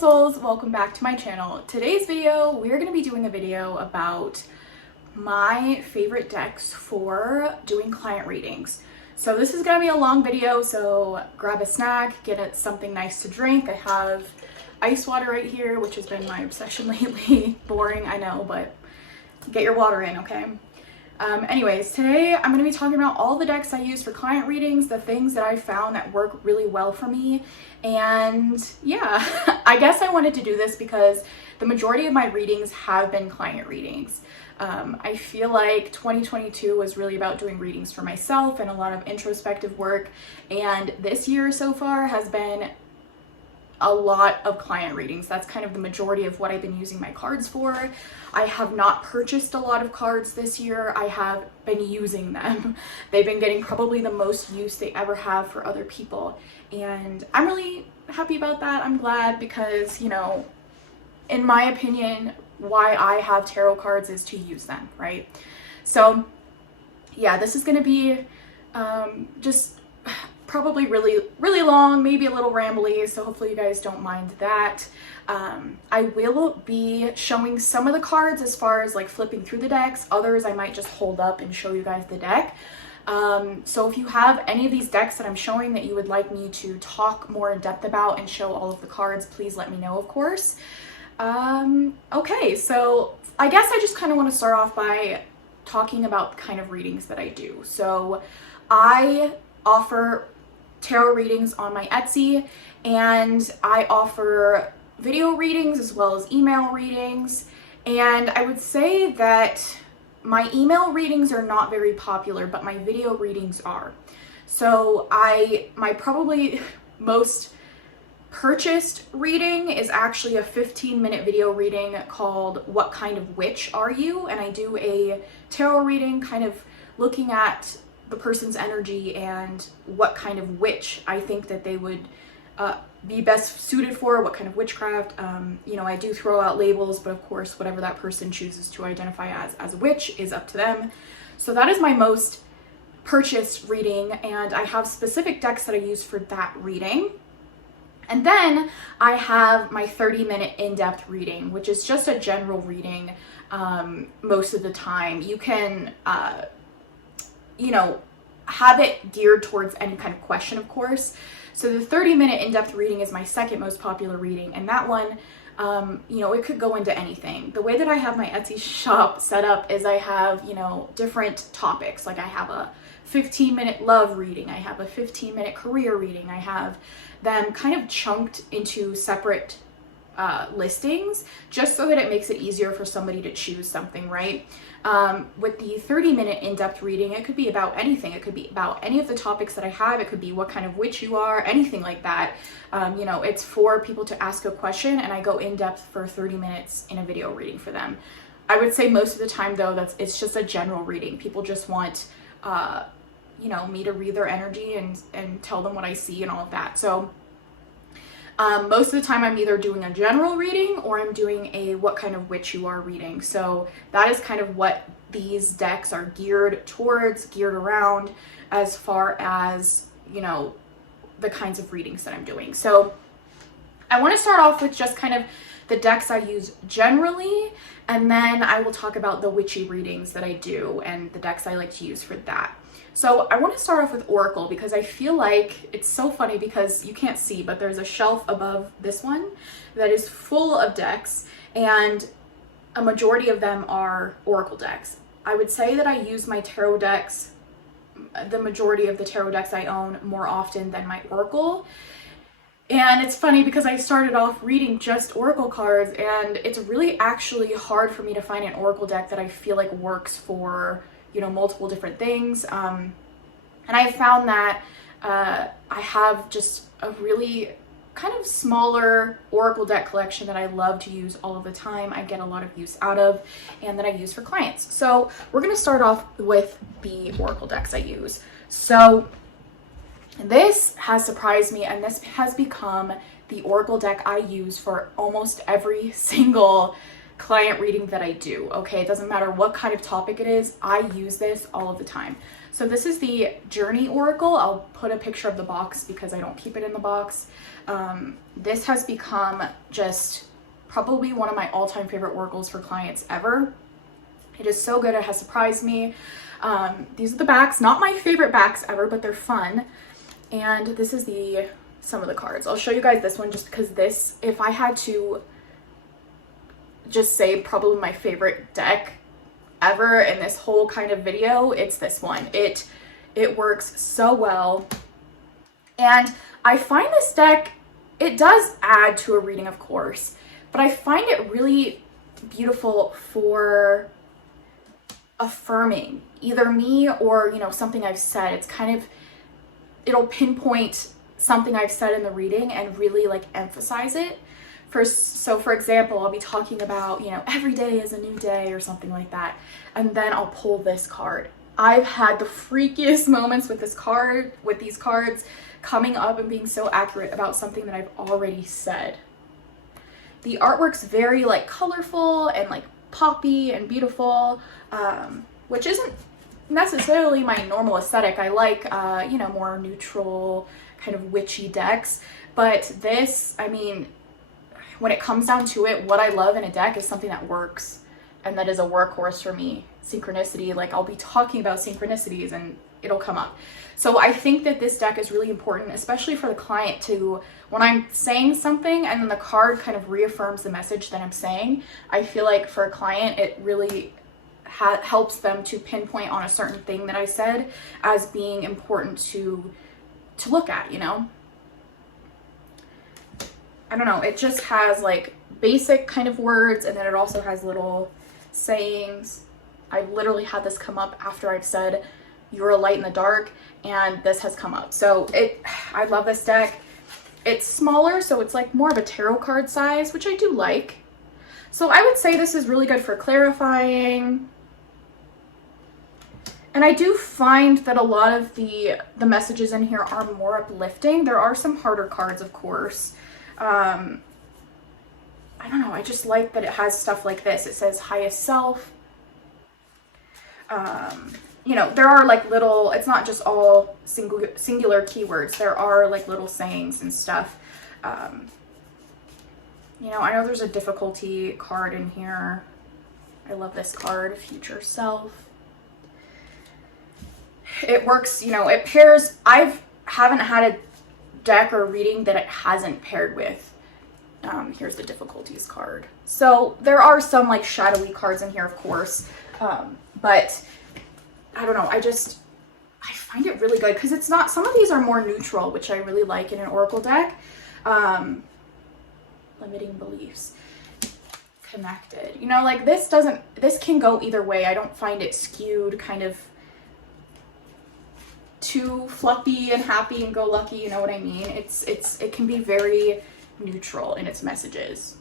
souls, welcome back to my channel. Today's video, we're going to be doing a video about my favorite decks for doing client readings. So this is going to be a long video, so grab a snack, get it something nice to drink. I have ice water right here, which has been my obsession lately. Boring, I know, but get your water in, okay? Anyways, today I'm going to be talking about all the decks I use for client readings, the things that I found that work really well for me, and yeah, I guess I wanted to do this because the majority of my readings have been client readings. I feel like 2022 was really about doing readings for myself and a lot of introspective work, and this year so far has been a lot of client readings. That's kind of the majority of what I've been using my cards for. I have not purchased a lot of cards this year. I have been using them. They've been getting probably the most use they ever have for other people. And I'm really happy about that. I'm glad because, you know, in my opinion, why I have tarot cards is to use them, right? So yeah, this is gonna be just probably really long, maybe a little rambly, so hopefully you guys don't mind that. I will be showing some of the cards as far as like flipping through the decks. Others I might just hold up and show you guys the deck. So if you have any of these decks that I'm showing that you would like me to talk more in depth about and show all of the cards, please let me know, of course. Okay, so I guess I just kind of want to start off by talking about the kind of readings that I do. So I offer tarot readings on my Etsy, and I offer video readings as well as email readings. And I would say that my email readings are not very popular, but my video readings are. So my probably most purchased reading is actually a 15-minute video reading called What Kind of Witch Are You? And I do a tarot reading kind of looking at the person's energy and what kind of witch I think that they would be best suited for, what kind of witchcraft. You know, I do throw out labels, but of course whatever that person chooses to identify as a witch is up to them. So that is my most purchased reading, and I have specific decks that I use for that reading. And then I have my 30-minute in-depth reading, which is just a general reading most of the time. You can you know, have it geared towards any kind of question, of course. So the 30-minute in-depth reading is my second most popular reading, and that one, you know, it could go into anything. The way that I have my Etsy shop set up is I have, you know, different topics. Like I have a 15-minute love reading, I have a 15-minute career reading, I have them kind of chunked into separate listings, just so that it makes it easier for somebody to choose something, right? With the 30-minute in-depth reading, it could be about anything. It could be about any of the topics that I have. It could be what kind of witch you are, anything like that. You know, it's for people to ask a question, and I go in-depth for 30 minutes in a video reading for them. I would say most of the time, though, it's just a general reading. People just want, you know, me to read their energy and tell them what I see and all of that. So most of the time I'm either doing a general reading or I'm doing a what kind of witch you are reading. So that is kind of what these decks are geared towards, geared around, as far as, you know, the kinds of readings that I'm doing. So I want to start off with just kind of the decks I use generally, and then I will talk about the witchy readings that I do and the decks I like to use for that. So I want to start off with Oracle because I feel like it's so funny because you can't see, but there's a shelf above this one that is full of decks, and a majority of them are Oracle decks. I would say that I use my tarot decks, the majority of the tarot decks I own, more often than my Oracle. And it's funny because I started off reading just Oracle cards, and it's really actually hard for me to find an Oracle deck that I feel like works for, you know, multiple different things. And I found that I have just a really kind of smaller Oracle deck collection that I love to use all of the time. I get a lot of use out of, and that I use for clients. So we're going to start off with the Oracle decks I use. So this has surprised me, and this has become the Oracle deck I use for almost every single client reading that I do, okay? It doesn't matter what kind of topic it is, I use this all of the time. So this is the Journey Oracle. I'll put a picture of the box because I don't keep it in the box. This has become just probably one of my all-time favorite oracles for clients ever. It is so good, it has surprised me. These are the backs, not my favorite backs ever, but they're fun. And this is some of the cards. I'll show you guys this one just because this, if I had to just say probably my favorite deck ever in this whole kind of video, it's this one. It works so well. And I find this deck, it does add to a reading, of course, but I find it really beautiful for affirming either me or, you know, something I've said. It's kind of, it'll pinpoint something I've said in the reading and really like emphasize it. So for example, I'll be talking about, you know, every day is a new day or something like that. And then I'll pull this card. I've had the freakiest moments with this card, with these cards coming up and being so accurate about something that I've already said. The artwork's very like colorful and like poppy and beautiful, which isn't necessarily my normal aesthetic. I like, you know, more neutral kind of witchy decks, but this, I mean, when it comes down to it, what I love in a deck is something that works and that is a workhorse for me. Synchronicity, like I'll be talking about synchronicities and it'll come up. So I think that this deck is really important, especially for the client to, when I'm saying something and then the card kind of reaffirms the message that I'm saying, I feel like for a client, it really helps them to pinpoint on a certain thing that I said as being important to look at, you know? I don't know, it just has like basic kind of words and then it also has little sayings. I've literally had this come up after I've said, "You're a light in the dark," and this has come up. So I love this deck. It's smaller, so it's like more of a tarot card size, which I do like. So I would say this is really good for clarifying. And I do find that a lot of the messages in here are more uplifting. There are some harder cards, of course. I don't know, I just like that it has stuff like this. It says highest self. You know, there are like little, it's not just all singular keywords. There are like little sayings and stuff. You know, I know there's a difficulty card in here. I love this card, future self. It works, you know, it pairs. Haven't had a deck or reading that it hasn't paired with. Here's the difficulties card. So there are some like shadowy cards in here, of course, but I don't know, I find it really good because it's not, some of these are more neutral, which I really like in an oracle deck. Limiting beliefs, connected, you know, like this can go either way. I don't find it skewed kind of too fluffy and happy and go lucky, you know what I mean? It can be very neutral in its messages.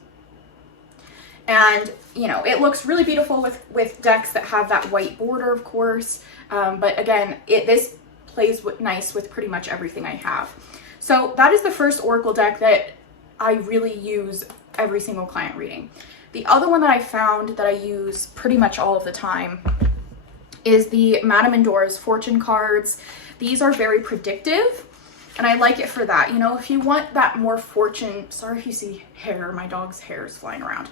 And, you know, it looks really beautiful with decks that have that white border, of course. But again, this plays nice with pretty much everything I have. So that is the first oracle deck that I really use every single client reading. The other one that I found that I use pretty much all of the time is the Madame Endor's fortune cards. These are very predictive, and I like it for that. You know, if you want that more fortune, sorry if you see hair, my dog's hair is flying around.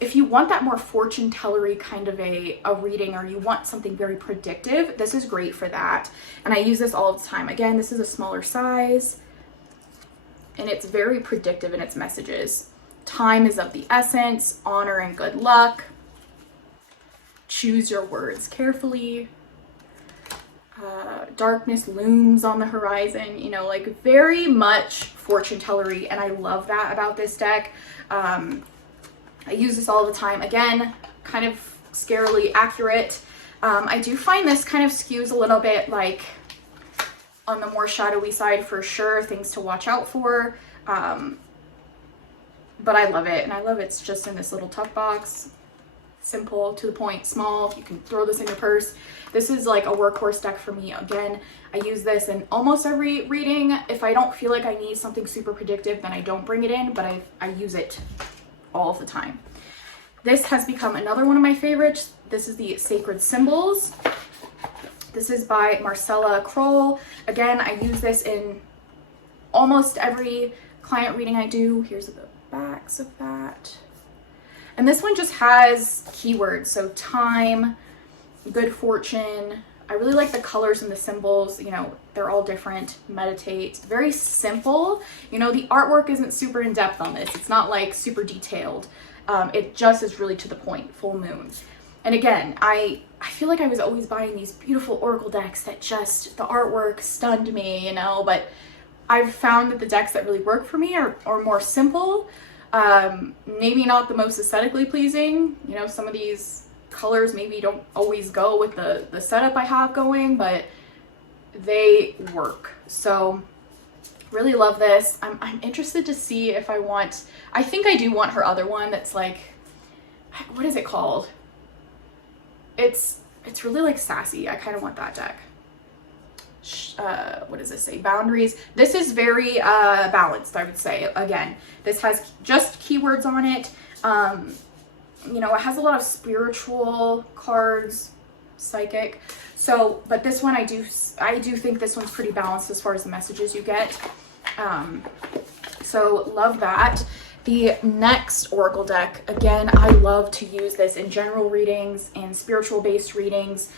If you want that more fortune tellery kind of a reading, or you want something very predictive, this is great for that. And I use this all the time. Again, this is a smaller size, and it's very predictive in its messages. Time is of the essence, honor and good luck. Choose your words carefully. Darkness looms on the horizon, you know, like very much fortune tellery, and I love that about this deck. I use this all the time. Again, kind of scarily accurate. I do find this kind of skews a little bit like on the more shadowy side for sure, things to watch out for. But I love it, and I love it's just in this little tuck box. Simple, to the point, small. You can throw this in your purse. This is like a workhorse deck for me. Again, I use this in almost every reading. If I don't feel like I need something super predictive, then I don't bring it in, but I use it all of the time. This has become another one of my favorites. This is the Sacred Symbols. This is by Marcella Kroll. Again, I use this in almost every client reading I do. Here's the backs of that. And this one just has keywords. So time, good fortune. I really like the colors and the symbols. You know, they're all different. Meditate. Very simple. You know, the artwork isn't super in depth on this. It's not like super detailed. It just is really to the point. Full moon. And again, I feel like I was always buying these beautiful oracle decks that just, the artwork stunned me, you know, but I've found that the decks that really work for me are more simple, maybe not the most aesthetically pleasing. You know, some of these colors maybe don't always go with the setup I have going, but they work. So really love this. I'm interested to see if I think I do want her other one that's like, what is it called? It's really like sassy. I kind of want that deck. What does this say? Boundaries. This is very balanced, I would say. Again, this has just keywords on it. You know, it has a lot of spiritual cards, psychic. So, but this one I do think this one's pretty balanced as far as the messages you get. So love that. The next oracle deck, again, I love to use this in general readings and spiritual based readings.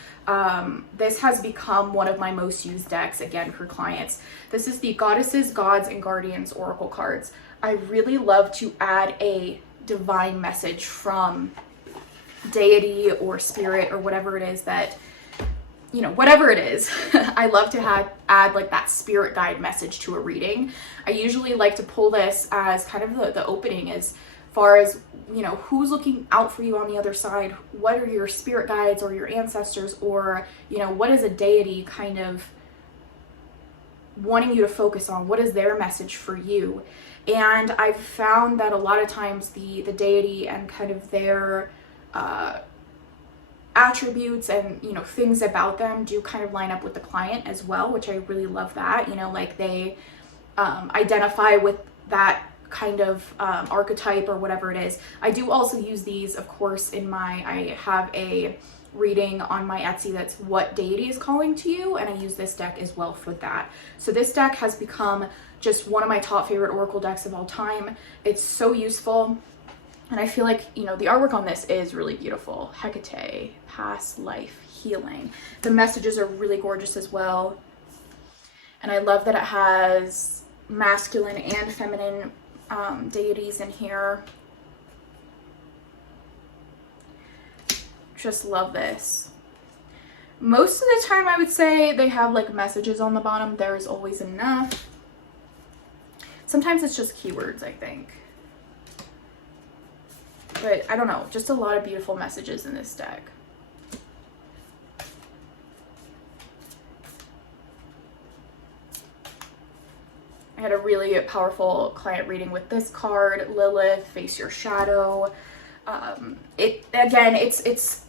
This has become one of my most used decks, again, for clients. This is the Goddesses, Gods, and Guardians oracle cards. I really love to add a divine message from deity or spirit or whatever it is that, you know, whatever it is. I love to add like that spirit guide message to a reading. I usually like to pull this as kind of the opening as far as, you know, who's looking out for you on the other side. What are your spirit guides or your ancestors, or, you know, what is a deity kind of wanting you to focus on? What is their message for you? And I've found that a lot of times the deity and kind of their attributes and, you know, things about them do kind of line up with the client as well, which I really love that, you know, like they identify with that kind of archetype or whatever it is. I do also use these, of course, I have a reading on my Etsy that's what deity is calling to you, and I use this deck as well for that. So this deck has become just one of my top favorite oracle decks of all time. It's so useful, and I feel like, you know, the artwork on this is really beautiful. Hecate, past life healing. The messages are really gorgeous as well, and I love that it has masculine and feminine deities in here. Just love this. Most of the time I would say they have like messages on the bottom. There is always enough. Sometimes it's just keywords, I think. But I don't know, just a lot of beautiful messages in this deck. I had a really powerful client reading with this card, Lilith, Face Your Shadow. It's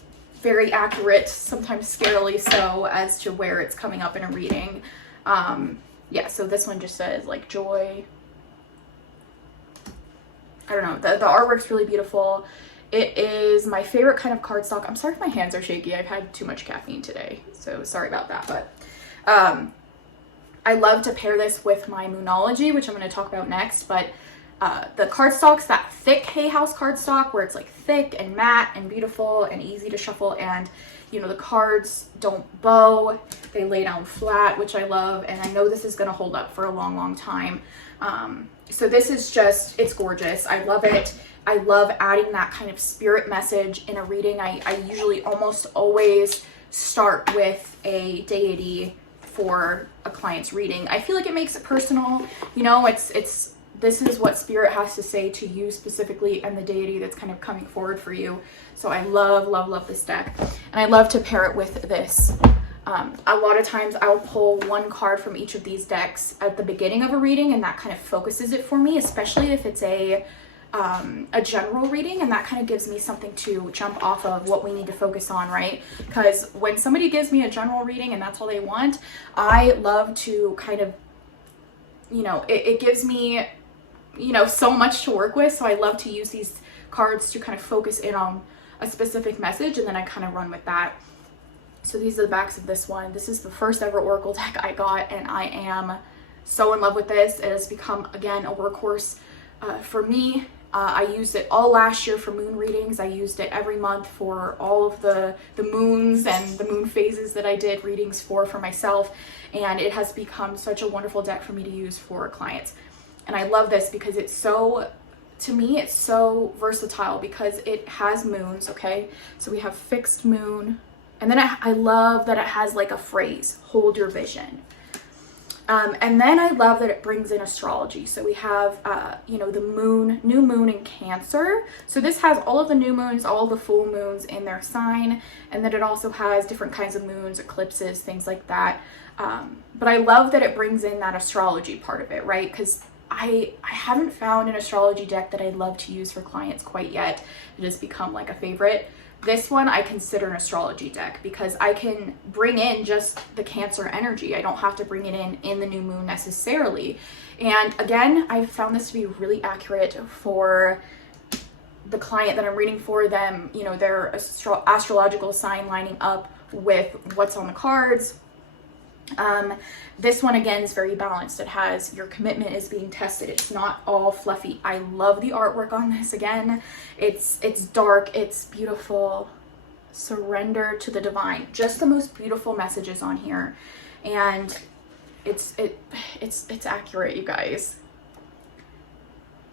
very accurate, sometimes scarily so, as to where it's coming up in a reading. Yeah, so this one just says like joy. I don't know, the artwork's really beautiful. It is my favorite kind of cardstock. I'm sorry if my hands are shaky. I've had too much caffeine today, so sorry about that. But I love to pair this with my Moonology, which I'm going to talk about next. But the cardstock's that thick Hay House cardstock where it's like thick and matte and beautiful and easy to shuffle, and you know, the cards don't bow, they lay down flat, which I love, and I know this is going to hold up for a long time. So this is just, it's gorgeous. I love it. I love adding that kind of spirit message in a reading. I usually almost always start with a deity for a client's reading. I feel like it makes it personal. You know, this is what spirit has to say to you specifically and the deity that's kind of coming forward for you. So I love this deck, and I love to pair it with this. A lot of times I'll pull one card from each of these decks at the beginning of a reading, and that kind of focuses it for me, especially if it's a general reading, and that kind of gives me something to jump off of what we need to focus on, right? Because when somebody gives me a general reading and that's all they want, I love to kind of, you know, it gives me, you know, so much to work with. So I love to use these cards to kind of focus in on a specific message, and then I kind of run with that. So these are the backs of this one. This is the first ever Oracle deck I got, and I am so in love with this. It has become, again, a workhorse for me. I used it all last year for moon readings. I used it every month for all of the moons and the moon phases that I did readings for myself. And it has become such a wonderful deck for me to use for clients. And I love this because it's so, to me, it's so versatile because it has moons, okay? So we have fixed moon. And then I love that it has like a phrase, hold your vision. And then I love that it brings in astrology. So we have, you know, the new moon in Cancer. So this has all of the new moons, all the full moons in their sign. And then it also has different kinds of moons, eclipses, things like that. But I love that it brings in that astrology part of it, right? Because I haven't found an astrology deck that I love to use for clients quite yet. It has become like a favorite. This one I consider an astrology deck because I can bring in just the Cancer energy. I don't have to bring it in the new moon necessarily. And again, I've found this to be really accurate for the client that I'm reading for them, you know, their astrological sign lining up with what's on the cards. This one again is very balanced. It has your commitment is being tested. It's not all fluffy. I love the artwork on this. Again, it's dark, it's beautiful. Surrender to the divine. Just the most beautiful messages on here, and it's accurate, you guys.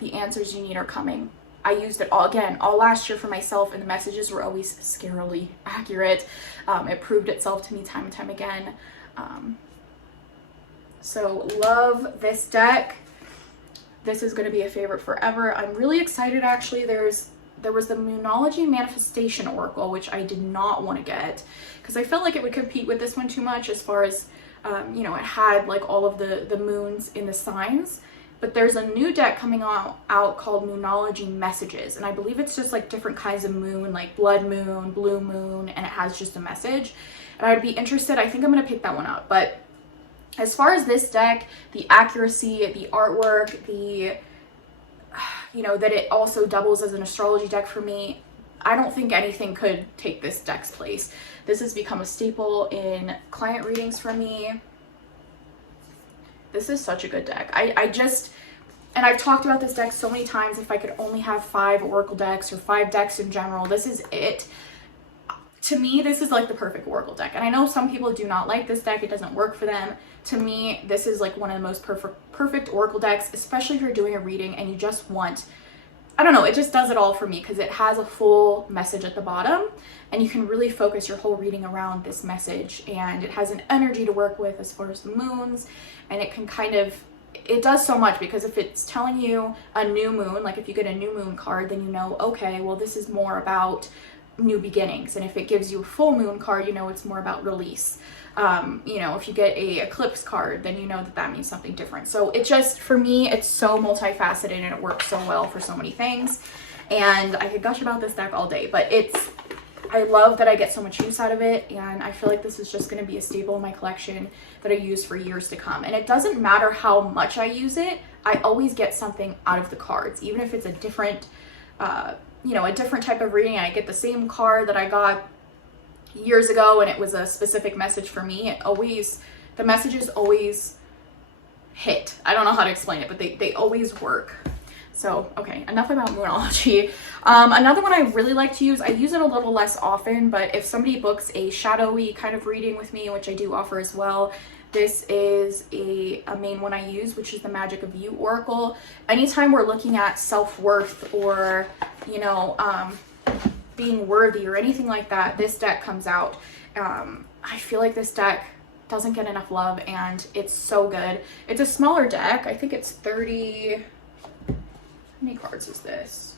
The answers you need are coming. I used it all last year for myself, and the messages were always scarily accurate. It proved itself to me time and time again. So love this deck. This is going to be a favorite forever. I'm really excited, actually. There was the Moonology Manifestation Oracle, which I did not want to get because I felt like it would compete with this one too much as far as, you know, it had like all of the moons in the signs. But there's a new deck coming out called Moonology Messages, and I believe it's just like different kinds of moon, like blood moon, blue moon, and it has just a message. And I'd be interested. I think I'm going to pick that one up. But as far as this deck, the accuracy, the artwork, the, you know, that it also doubles as an astrology deck for me, I don't think anything could take this deck's place. This has become a staple in client readings for me. This is such a good deck. And I've talked about this deck so many times. If I could only have 5 Oracle decks or 5 decks in general, this is it. To me, this is like the perfect Oracle deck. And I know some people do not like this deck. It doesn't work for them. To me, this is like one of the most perfect Oracle decks, especially if you're doing a reading and you just want, I don't know, it just does it all for me because it has a full message at the bottom and you can really focus your whole reading around this message, and it has an energy to work with as far as the moons, and it can kind of, it does so much because if it's telling you a new moon, like if you get a new moon card, then you know, okay, well, this is more about new beginnings. And if it gives you a full moon card, you know it's more about release. You know, if you get a eclipse card, then you know that means something different. So it just, for me, it's so multifaceted and it works so well for so many things. And I could gush about this deck all day, but I love that I get so much use out of it, and I feel like this is just going to be a staple in my collection that I use for years to come. And it doesn't matter how much I use it, I always get something out of the cards, even if it's a different, you know, a different type of reading. I get the same card that I got years ago and it was a specific message for me. The messages always hit. I don't know how to explain it, but they always work. So, okay, enough about Moonology. Another one I really like to use, I use it a little less often, but if somebody books a shadowy kind of reading with me, which I do offer as well, this is a main one I use, which is the Magic of You Oracle. Anytime we're looking at self-worth or, you know, being worthy or anything like that, this deck comes out. I feel like this deck doesn't get enough love and it's so good. It's a smaller deck. I think it's 30... How many cards is this?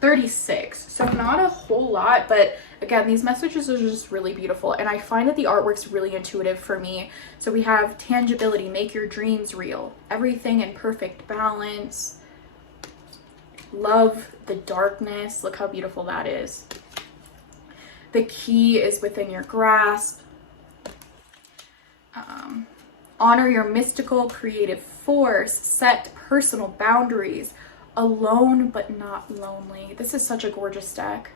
36. So not a whole lot, but again, these messages are just really beautiful, and I find that the artwork's really intuitive for me. So we have tangibility, make your dreams real, everything in perfect balance, love the darkness, look how beautiful that is, the key is within your grasp, honor your mystical creative force, set personal boundaries, Alone but not lonely. This is such a gorgeous deck.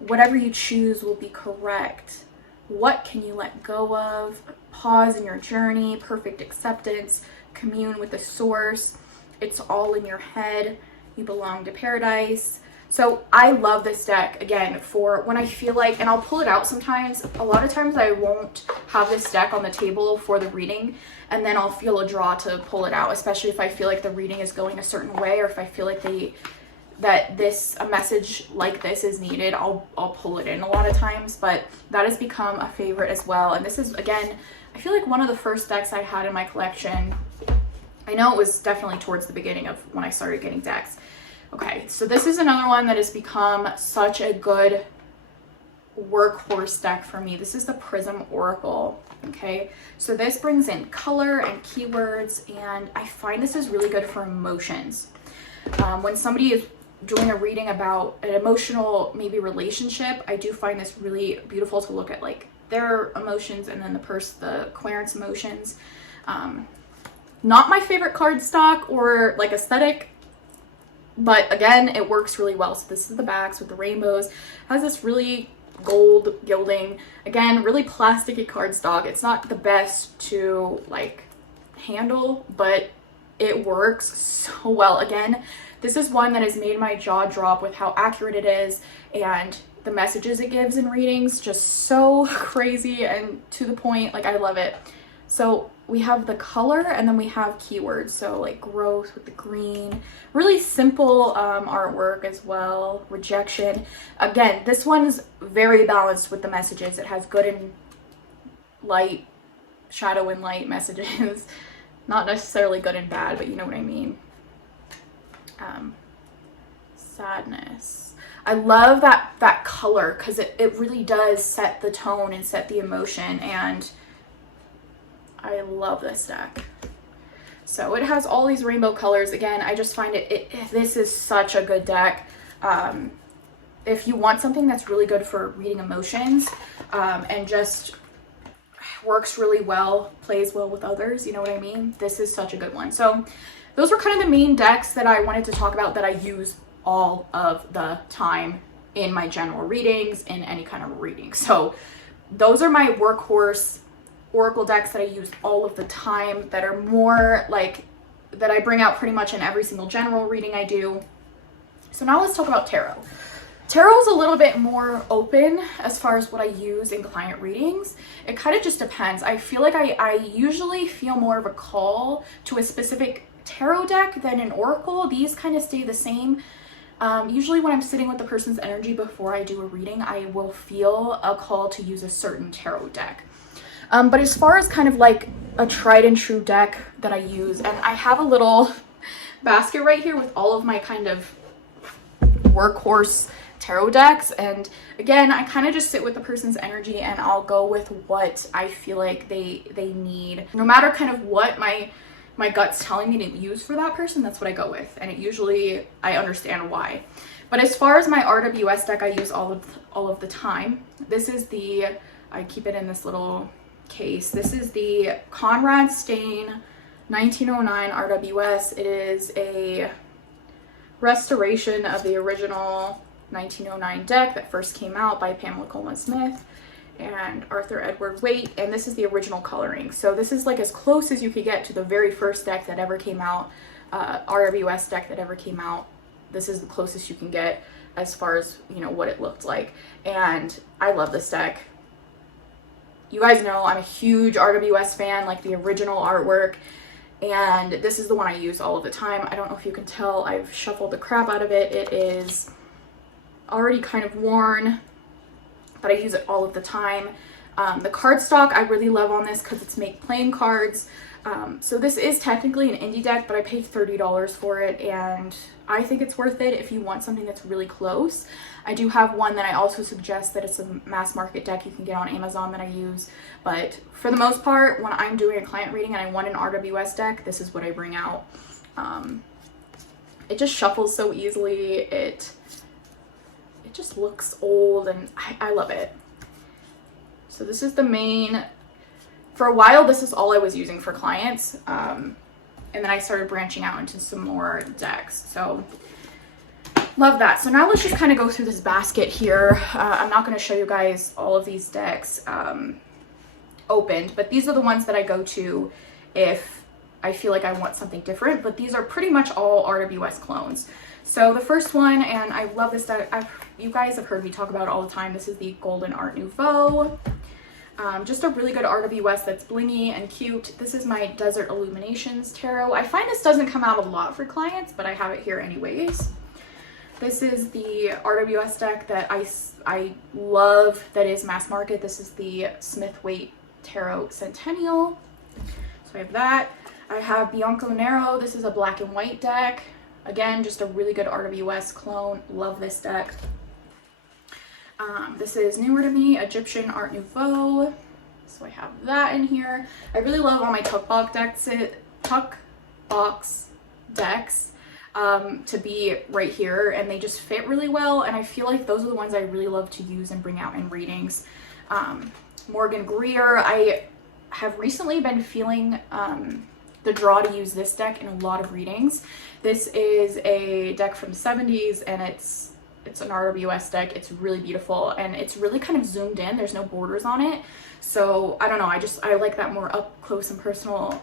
Whatever you choose will be correct. What can you let go of? Pause in your journey. Perfect acceptance. Commune with the source. It's all in your head. You belong to paradise. So I love this deck, again, for when I feel like, and I'll pull it out sometimes. A lot of times I won't have this deck on the table for the reading, and then I'll feel a draw to pull it out, especially if I feel like the reading is going a certain way, or if I feel like a message like this is needed, I'll pull it in a lot of times. But that has become a favorite as well. And this is, again, I feel like one of the first decks I had in my collection. I know it was definitely towards the beginning of when I started getting decks. Okay, so this is another one that has become such a good workhorse deck for me. This is the Prism Oracle. Okay, so this brings in color and keywords, and I find this is really good for emotions. When somebody is doing a reading about an emotional maybe relationship, I do find this really beautiful to look at, like, their emotions and then the querent's emotions. Not my favorite cardstock or like aesthetic, but again, it works really well. So this is the backs with the rainbows. It has this really gold gilding. Again, really plasticky cardstock. It's not the best to like handle, but it works so well. Again, this is one that has made my jaw drop with how accurate it is, and the messages it gives in readings, just so crazy and to the point. Like, I love it. So we have the color, and then we have keywords. So like growth with the green, really simple artwork as well. Rejection. Again, this one's very balanced with the messages. It has good and light, shadow and light messages. Not necessarily good and bad, but you know what I mean. Sadness. I love that color because it really does set the tone and set the emotion, and I love this deck. So it has all these rainbow colors. Again, I just find this is such a good deck. If you want something that's really good for reading emotions, and just works really well, plays well with others, you know what I mean? This is such a good one. So those were kind of the main decks that I wanted to talk about that I use all of the time in my general readings, in any kind of reading. So those are my workhorse oracle decks that I use all of the time, that are more like, that I bring out pretty much in every single general reading I do. So now let's talk about tarot. Tarot is a little bit more open as far as what I use in client readings. It kind of just depends. I feel like I usually feel more of a call to a specific tarot deck than an oracle. These kind of stay the same. Usually when I'm sitting with the person's energy before I do a reading, I will feel a call to use a certain tarot deck. But as far as kind of like a tried and true deck that I use, and I have a little basket right here with all of my kind of workhorse tarot decks, and again, I kind of just sit with the person's energy and I'll go with what I feel like they need. No matter kind of what my gut's telling me to use for that person, that's what I go with, and it usually, I understand why. But as far as my RWS deck I use all of the time, this is I keep it in this little case. This is the Conrad Stain 1909 RWS. It is a restoration of the original 1909 deck that first came out by Pamela Coleman Smith and Arthur Edward Waite, and this is the original coloring. So this is like as close as you could get to the very first deck that ever came out, RWS deck that ever came out. This is the closest you can get as far as, you know, what it looked like, and I love this deck. You guys know I'm a huge RWS fan, like the original artwork, and this is the one I use all of the time. I don't know if you can tell, I've shuffled the crap out of it. It is already kind of worn, but I use it all of the time. The cardstock I really love on this because it's make plain cards. So this is technically an indie deck, but I paid $30 for it, and I think it's worth it if you want something that's really close. I do have one that I also suggest that it's a mass market deck you can get on Amazon that I use, but for the most part, when I'm doing a client reading and I want an RWS deck, this is what I bring out. It just shuffles so easily. It just looks old, and I love it. So this is the main. For a while, this is all I was using for clients. And then I started branching out into some more decks. So love that. So now let's just kind of go through this basket here. I'm not going to show you guys all of these decks opened, but these are the ones that I go to if I feel like I want something different. But these are pretty much all RWS clones. So the first one, and I love this deck, you guys have heard me talk about it all the time. This is the Golden Art Nouveau. Just a really good RWS that's blingy and cute. This is my Desert Illuminations Tarot. I find this doesn't come out a lot for clients, but I have it here anyways. This is the RWS deck that I love that is mass market. This is the Smith-Waite Tarot Centennial. So I have that. I have Bianco Nero. This is a black and white deck. Again, just a really good RWS clone. Love this deck. This is newer to me, Egyptian Art Nouveau. So I have that in here. I really love all my tuck box decks to be right here, and they just fit really well. And I feel like those are the ones I really love to use and bring out in readings. Morgan Greer. I have recently been feeling the draw to use this deck in a lot of readings. This is a deck from the 70s, and it's an RWS deck. It's really beautiful, and it's really kind of zoomed in. There's no borders on it. So I don't know, I like that more up close and personal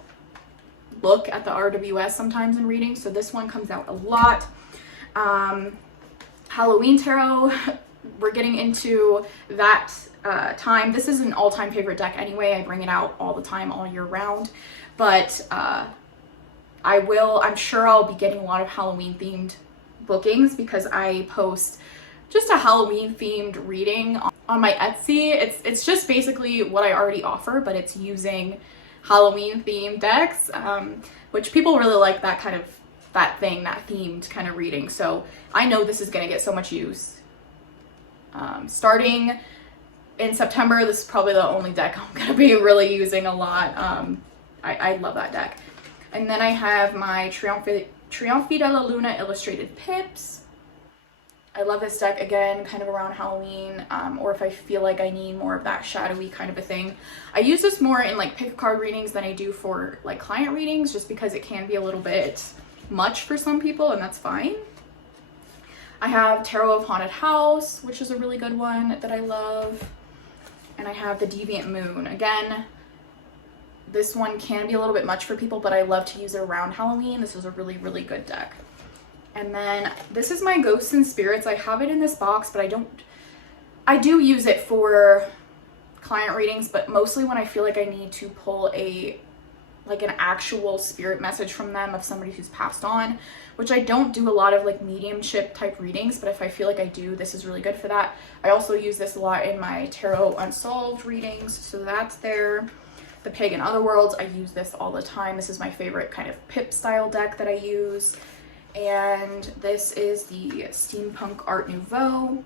look at the RWS sometimes in readings. So this one comes out a lot. Halloween Tarot, we're getting into that time. This is an all-time favorite deck anyway. I bring it out all the time, all year round. But I'm sure I'll be getting a lot of Halloween themed bookings because I post just a Halloween themed reading on my Etsy. It's just basically what I already offer, but it's using Halloween themed decks, which people really like that themed kind of reading. So I know this is going to get so much use. Starting in September, this is probably the only deck I'm going to be really using a lot. I love that deck. And then I have my Trionfi della Luna Illustrated Pips. I love this deck, again, kind of around Halloween, or if I feel like I need more of that shadowy kind of a thing. I use this more in like pick a card readings than I do for like client readings, just because it can be a little bit much for some people, and that's fine. I have Tarot of Haunted House, which is a really good one that I love. And I have the Deviant Moon. Again, this one can be a little bit much for people, but I love to use it around Halloween. This is a really, really good deck. And then this is my Ghosts and Spirits. I have it in this box, but I do use it for client readings, but mostly when I feel like I need to pull an actual spirit message from them of somebody who's passed on, which I don't do a lot of like mediumship type readings, but if I feel like I do, this is really good for that. I also use this a lot in my Tarot Unsolved readings, so that's there. The Pagan Otherworlds, I use this all the time. This is my favorite kind of pip style deck that I use. And this is the Steampunk Art Nouveau.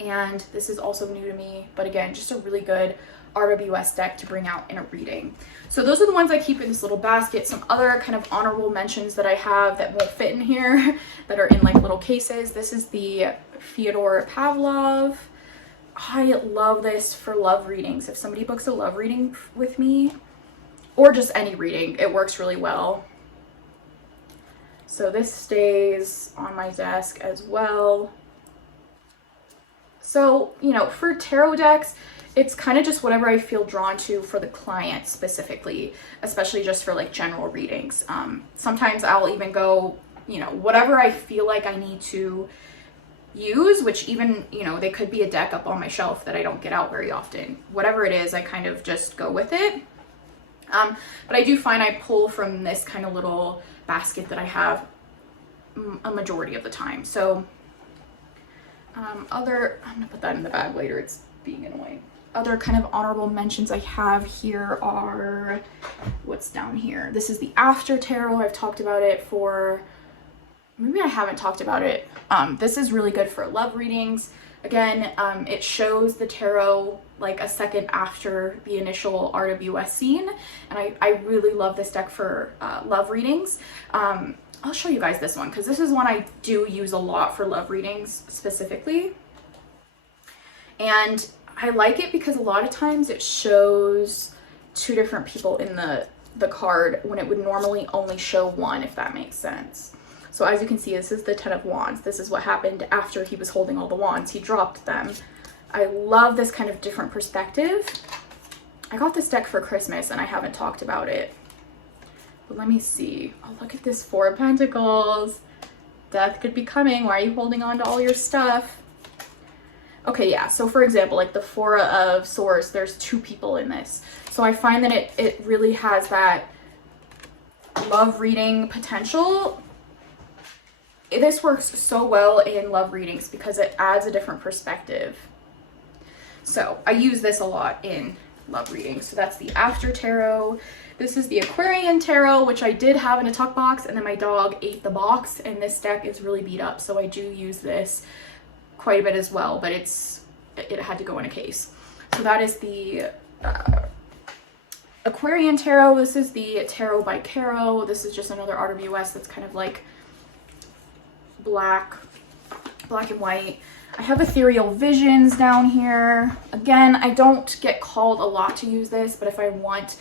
And this is also new to me, but again, just a really good RWS deck to bring out in a reading. So those are the ones I keep in this little basket. Some other kind of honorable mentions that I have that won't fit in here that are in like little cases. This is the Fyodor Pavlov. I love this for love readings. If somebody books a love reading with me, or just any reading, it works really well. So this stays on my desk as well. So, you know, for tarot decks, it's kind of just whatever I feel drawn to for the client specifically, especially just for like general readings. Sometimes I'll even go, you know, whatever I feel like I need to use, which even, you know, they could be a deck up on my shelf that I don't get out very often. Whatever it is, I kind of just go with it. But I do find I pull from this kind of little basket that I have a majority of the time. So I'm gonna put that in the bag later, it's being annoying. Other kind of honorable mentions I have here are, what's down here? This is the After Tarot. I've talked about it for, maybe I haven't talked about it. This is really good for love readings. Again, it shows the tarot like a second after the initial RWS scene. And I really love this deck for love readings. I'll show you guys this one because this is one I do use a lot for love readings specifically. And I like it because a lot of times it shows two different people in the the card when it would normally only show one, if that makes sense. So as you can see, this is the 10 of Wands. This is what happened after he was holding all the wands. He dropped them. I love this kind of different perspective. I got this deck for Christmas and I haven't talked about it. But let me see. Oh, look at this 4 of Pentacles. Death could be coming. Why are you holding on to all your stuff? Okay, yeah. So for example, like the 4 of Swords, there's 2 people in this. So I find that it really has that love reading potential. This works so well in love readings because it adds a different perspective. So I use this a lot in love readings. So that's the After Tarot. This is the Aquarian Tarot, which I did have in a tuck box, and then my dog ate the box, and this deck is really beat up. So I do use this quite a bit as well, but it had to go in a case. So that is the Aquarian Tarot. This is the Tarot by Caro. This is just another RWS that's kind of like black and white. I have Ethereal Visions down here. Again, I don't get called a lot to use this, but if I want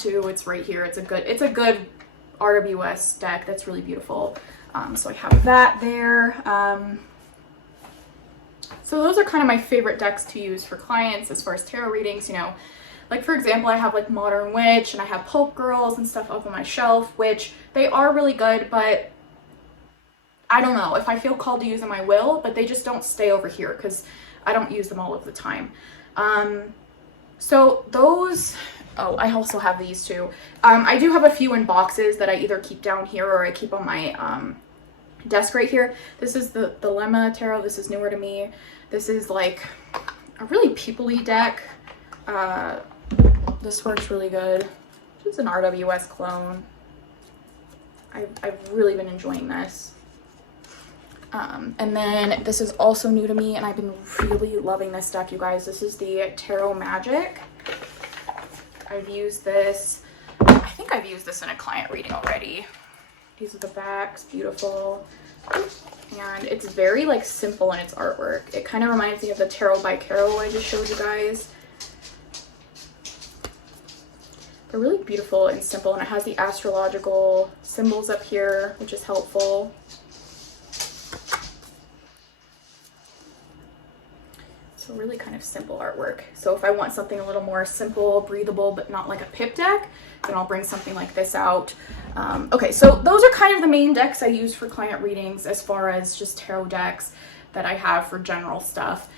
to, it's right here. It's a good RWS deck that's really beautiful. So I have that there. So those are kind of my favorite decks to use for clients as far as tarot readings. You know, like for example, I have like Modern Witch and I have Pulp Girls and stuff up on my shelf, which they are really good, but I don't know. If I feel called to use them, I will, but they just don't stay over here because I don't use them all of the time. So those, oh, I also have these too. I do have a few in boxes that I either keep down here or I keep on my desk right here. This is the Dilemma Tarot. This is newer to me. This is like a really people-y deck. This works really good. It's an RWS clone. I've really been enjoying this. And then this is also new to me, and I've been really loving this deck, you guys. This is the Tarot Magic. I've used this, I think I've used this in a client reading already. These are the backs, beautiful. And it's very like simple in its artwork. It kind of reminds me of the Tarot by Caro I just showed you guys. They're really beautiful and simple, and it has the astrological symbols up here, which is helpful. So really kind of simple artwork. So if I want something a little more simple, breathable, but not like a pip deck, then I'll bring something like this out. Okay, so those are kind of the main decks I use for client readings as far as just tarot decks that I have for general stuff.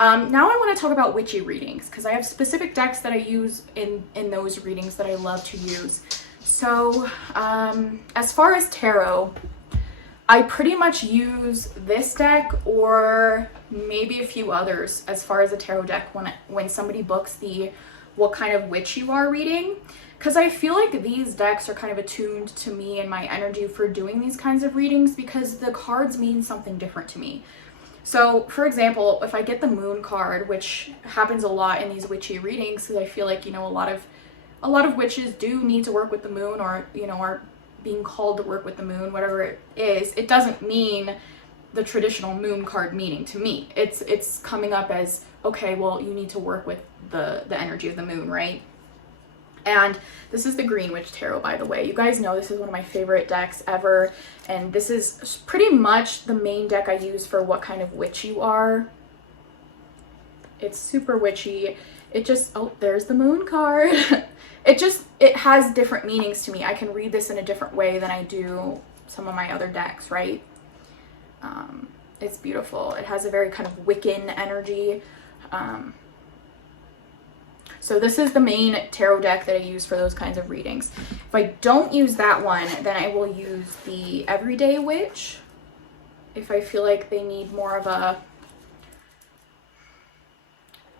Now I want to talk about witchy readings because I have specific decks that I use in those readings that I love to use. So as far as tarot, I pretty much use this deck or maybe a few others as far as a tarot deck when somebody books the what kind of witch you are reading, because I feel like these decks are kind of attuned to me and my energy for doing these kinds of readings because the cards mean something different to me. So for example, if I get the Moon card, which happens a lot in these witchy readings, because I feel like, you know, a lot of witches do need to work with the moon, or, you know, are being called to work with the moon, whatever it is. It doesn't mean the traditional moon card meaning to me. It's coming up as, okay, well, you need to work with the energy of the moon, right? And this is the Green Witch Tarot, by the way. You guys know this is one of my favorite decks ever, and this is pretty much the main deck I use for what kind of witch you are. It's super witchy. It just, oh, there's the Moon card. It has different meanings to me. I can read this in a different way than I do some of my other decks, right? It's beautiful. It has a very kind of Wiccan energy. So this is the main tarot deck that I use for those kinds of readings. If I don't use that one, then I will use the Everyday Witch. If I feel like they need more of a...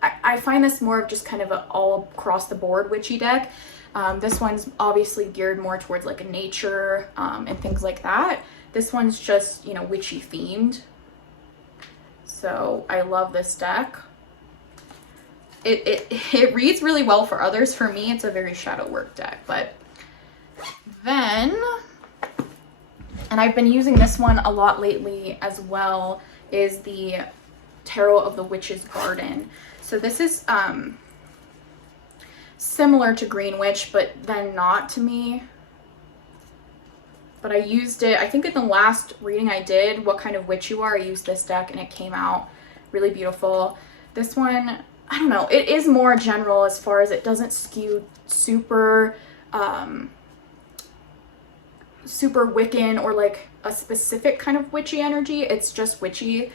I find this more of just kind of an all across the board witchy deck. This one's obviously geared more towards like a nature and things like that. This one's just, you know, witchy themed. So I love this deck. It reads really well for others. For me, it's a very shadow work deck. But then, and I've been using this one a lot lately as well, is the Tarot of the Witch's Garden. So this is similar to Green Witch, but then not to me. But I used it, I think in the last reading I did, What Kind of Witch You Are, I used this deck and it came out really beautiful. This one, I don't know, it is more general as far as it doesn't skew super, super Wiccan or like a specific kind of witchy energy. It's just witchy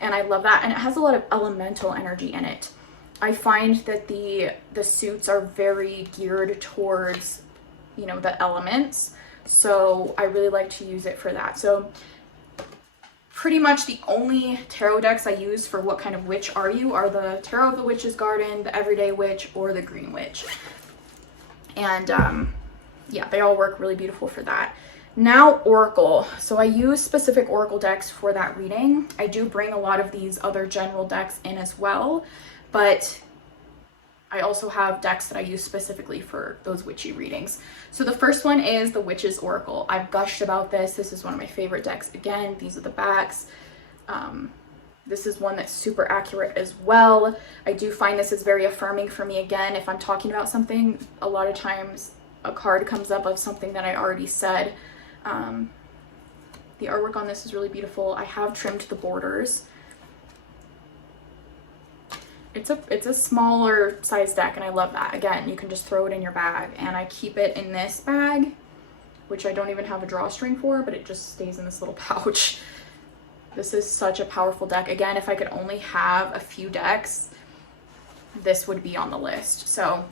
and I love that. And it has a lot of elemental energy in it. I find that the suits are very geared towards, you know, the elements. So I really like to use it for that. So pretty much the only tarot decks I use for What Kind of Witch Are You are the Tarot of the Witch's Garden, the Everyday Witch, or the Green Witch. And yeah, they all work really beautiful for that. Now Oracle. So I use specific Oracle decks for that reading. I do bring a lot of these other general decks in as well, but I also have decks that I use specifically for those witchy readings. So the first one is the Witch's Oracle. I've gushed about this. This is one of my favorite decks. Again, these are the backs. This is one that's super accurate as well. I do find this is very affirming for me. Again, if I'm talking about something, a lot of times a card comes up of something that I already said. The artwork on this is really beautiful. I have trimmed the borders. It's a smaller size deck and I love that. Again, you can just throw it in your bag, and I keep it in this bag, which I don't even have a drawstring for, but it just stays in this little pouch. This is such a powerful deck. Again, if I could only have a few decks, this would be on the list. So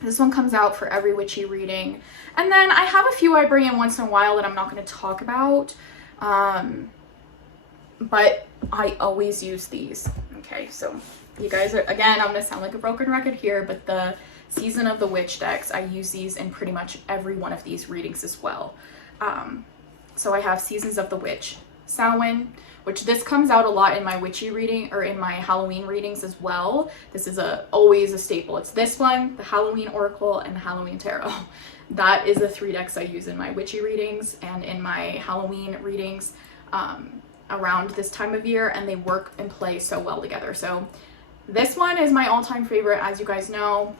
this one comes out for every witchy reading. And then I have a few I bring in once in a while that I'm not going to talk about. But I always use these. Okay, so you guys are, again, I'm going to sound like a broken record here, but the Season of the Witch decks, I use these in pretty much every one of these readings as well. So I have Seasons of the Witch, Samhain, which this comes out a lot in my witchy reading or in my Halloween readings as well. This is always a staple. It's this one, the Halloween Oracle, and the Halloween Tarot. That is the 3 decks I use in my witchy readings and in my Halloween readings around this time of year, and they work and play so well together. So this one is my all-time favorite, as you guys know,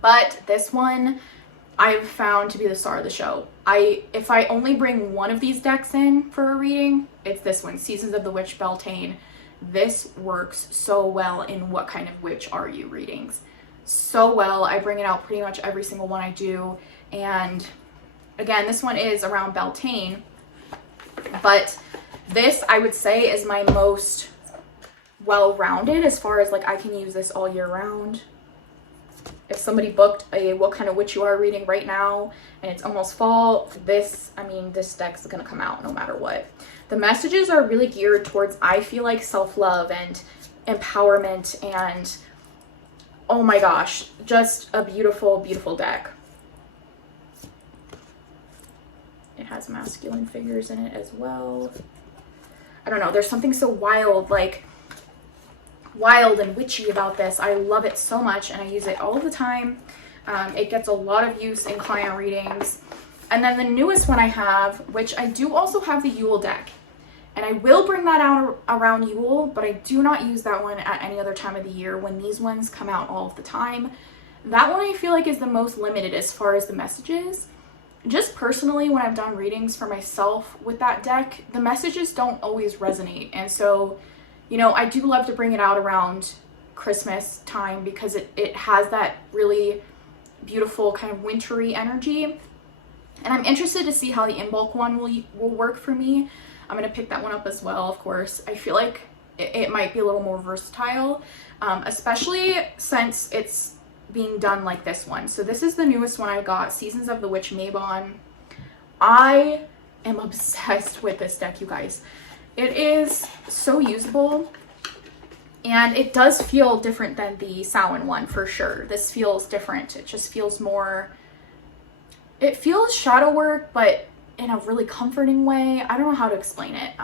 but this one I've found to be the star of the show. If I only bring one of these decks in for a reading, it's this one, Seasons of the Witch, Beltane. This works so well in What Kind of Witch Are You readings. So well. I bring it out pretty much every single one I do. And again, this one is around Beltane, but this I would say is my most well-rounded as far as like I can use this all year round. If somebody booked a What Kind of Witch You Are reading right now and it's almost fall, this deck's gonna come out no matter what. The messages are really geared towards, I feel like, self-love and empowerment, and oh my gosh, just a beautiful, beautiful deck. It has masculine figures in it as well. I don't know, there's something so wild and witchy about this. I love it so much and I use it all the time. It gets a lot of use in client readings. And then the newest one I have, which I do also have the Yule deck, and I will bring that out around Yule, but I do not use that one at any other time of the year when these ones come out all of the time. That one I feel like is the most limited as far as the messages. Just personally, when I've done readings for myself with that deck, the messages don't always resonate. And so, you know, I do love to bring it out around Christmas time because it has that really beautiful kind of wintry energy. And I'm interested to see how the in bulk one will work for me. I'm going to pick that one up as well, of course. I feel like it might be a little more versatile, especially since it's being done like this one. So this is the newest one I got, Seasons of the Witch, Mabon. I am obsessed with this deck, you guys. It is so usable, and it does feel different than the Samhain one for sure. This feels different. It just feels more, it feels shadow work, but in a really comforting way. I don't know how to explain it.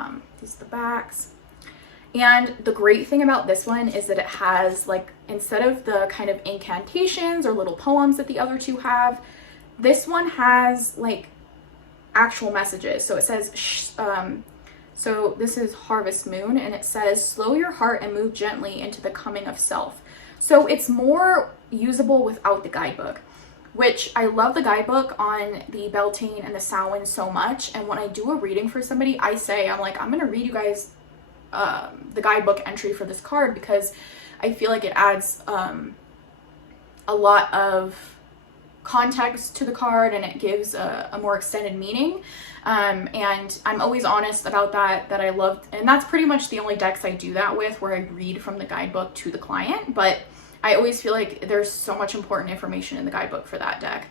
These are the backs. And the great thing about this one is that it has, like, instead of the kind of incantations or little poems that the other two have, this one has like actual messages. So it says, so this is Harvest Moon, and it says, slow your heart and move gently into the coming of self. So it's more usable without the guidebook, which I love the guidebook on the Beltane and the Samhain so much. And when I do a reading for somebody, I'm going to read you guys the guidebook entry for this card, because I feel like it adds a lot of context to the card, and it gives a more extended meaning. And I'm always honest about that I love, and that's pretty much the only decks I do that with, where I read from the guidebook to the client. But I always feel like there's so much important information in the guidebook for that deck.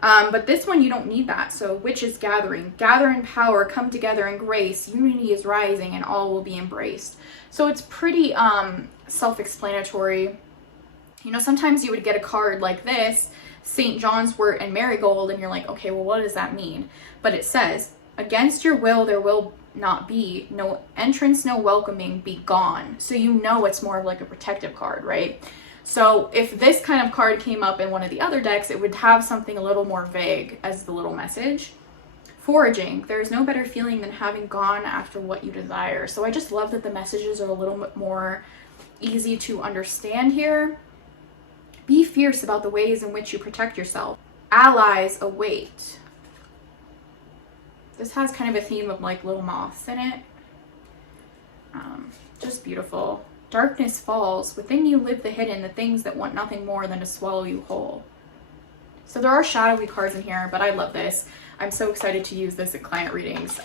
But this one, you don't need that. So witches gathering, gather in power, come together in grace, unity is rising, and all will be embraced. So it's pretty self-explanatory. You know, sometimes you would get a card like this, St. John's wort and marigold, and you're like, okay, well, what does that mean? But it says, against your will there will not be, no entrance, no welcoming, be gone. So you know it's more of like a protective card, right? So if this kind of card came up in one of the other decks, it would have something a little more vague as the little message. Foraging, there's no better feeling than having gone after what you desire. So I just love that the messages are a little bit more easy to understand here. Be fierce about the ways in which you protect yourself. Allies await. This has kind of a theme of like little moths in it. Just beautiful. Darkness falls. Within you live the hidden, the things that want nothing more than to swallow you whole. So there are shadowy cards in here, but I love this. I'm so excited to use this at client readings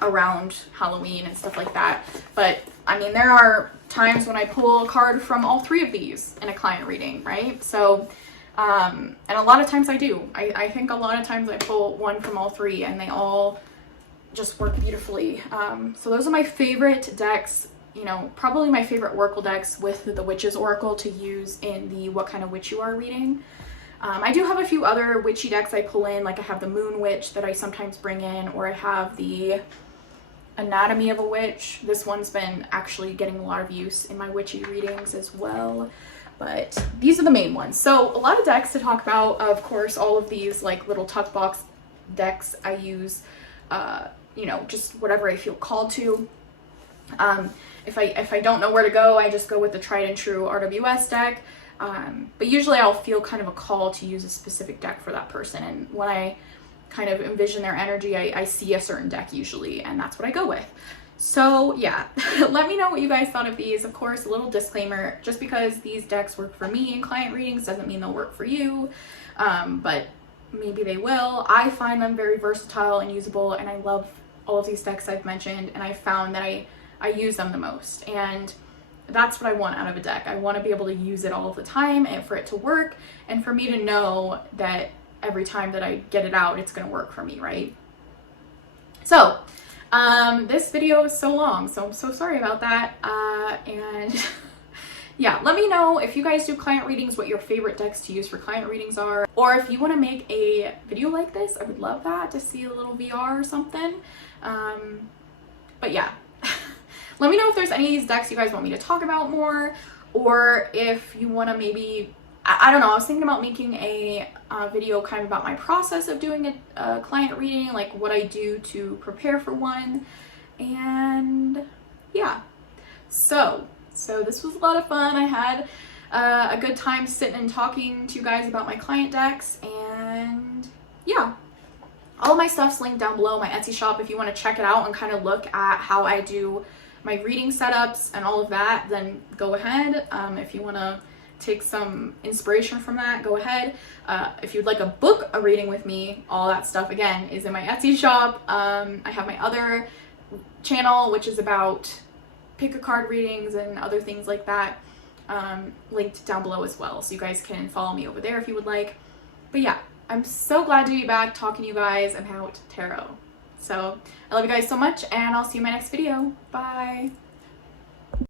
around Halloween and stuff like that. But I mean, there are times when I pull a card from all three of these in a client reading, right? So, and a lot of times I do. I think a lot of times I pull one from all three, and they all just work beautifully. So those are my favorite decks, you know, probably my favorite Oracle decks with the Witches Oracle to use in the What Kind of Witch You Are reading. I do have a few other witchy decks I pull in, like I have the Moon Witch that I sometimes bring in, or I have the Anatomy of a Witch. This one's been actually getting a lot of use in my witchy readings as well. But these are the main ones. So a lot of decks to talk about. Of course, all of these like little tuck box decks I use, you know, just whatever I feel called to. If I don't know where to go, I just go with the tried and true RWS deck. But usually I'll feel kind of a call to use a specific deck for that person. And when I kind of envision their energy, I see a certain deck usually, and that's what I go with. So yeah, let me know what you guys thought of these. Of course, a little disclaimer, just because these decks work for me in client readings doesn't mean they'll work for you, but maybe they will. I find them very versatile and usable, and I love all of these decks I've mentioned, and I found that I use them the most, and that's what I want out of a deck. I want to be able to use it all of the time and for it to work, and for me to know that every time that I get it out, it's going to work for me, right? So, this video is so long, so I'm so sorry about that. And yeah, let me know if you guys do client readings, what your favorite decks to use for client readings are, or if you want to make a video like this, I would love that, to see a little VR or something. But yeah, let me know if there's any of these decks you guys want me to talk about more, or if you want to maybe, I don't know, I was thinking about making a video kind of about my process of doing a client reading, like what I do to prepare for one, and yeah. So this was a lot of fun. I had a good time sitting and talking to you guys about my client decks, and yeah. All of my stuff's linked down below, my Etsy shop. If you want to check it out and kind of look at how I do my reading setups and all of that, then go ahead. If you want to take some inspiration from that, go ahead. If you'd like to book a reading with me, all that stuff again is in my Etsy shop. I have my other channel, which is about pick a card readings and other things like that, linked down below as well, so you guys can follow me over there if you would like. But yeah, I'm so glad to be back talking to you guys about tarot. So I love you guys so much, and I'll see you in my next video. Bye.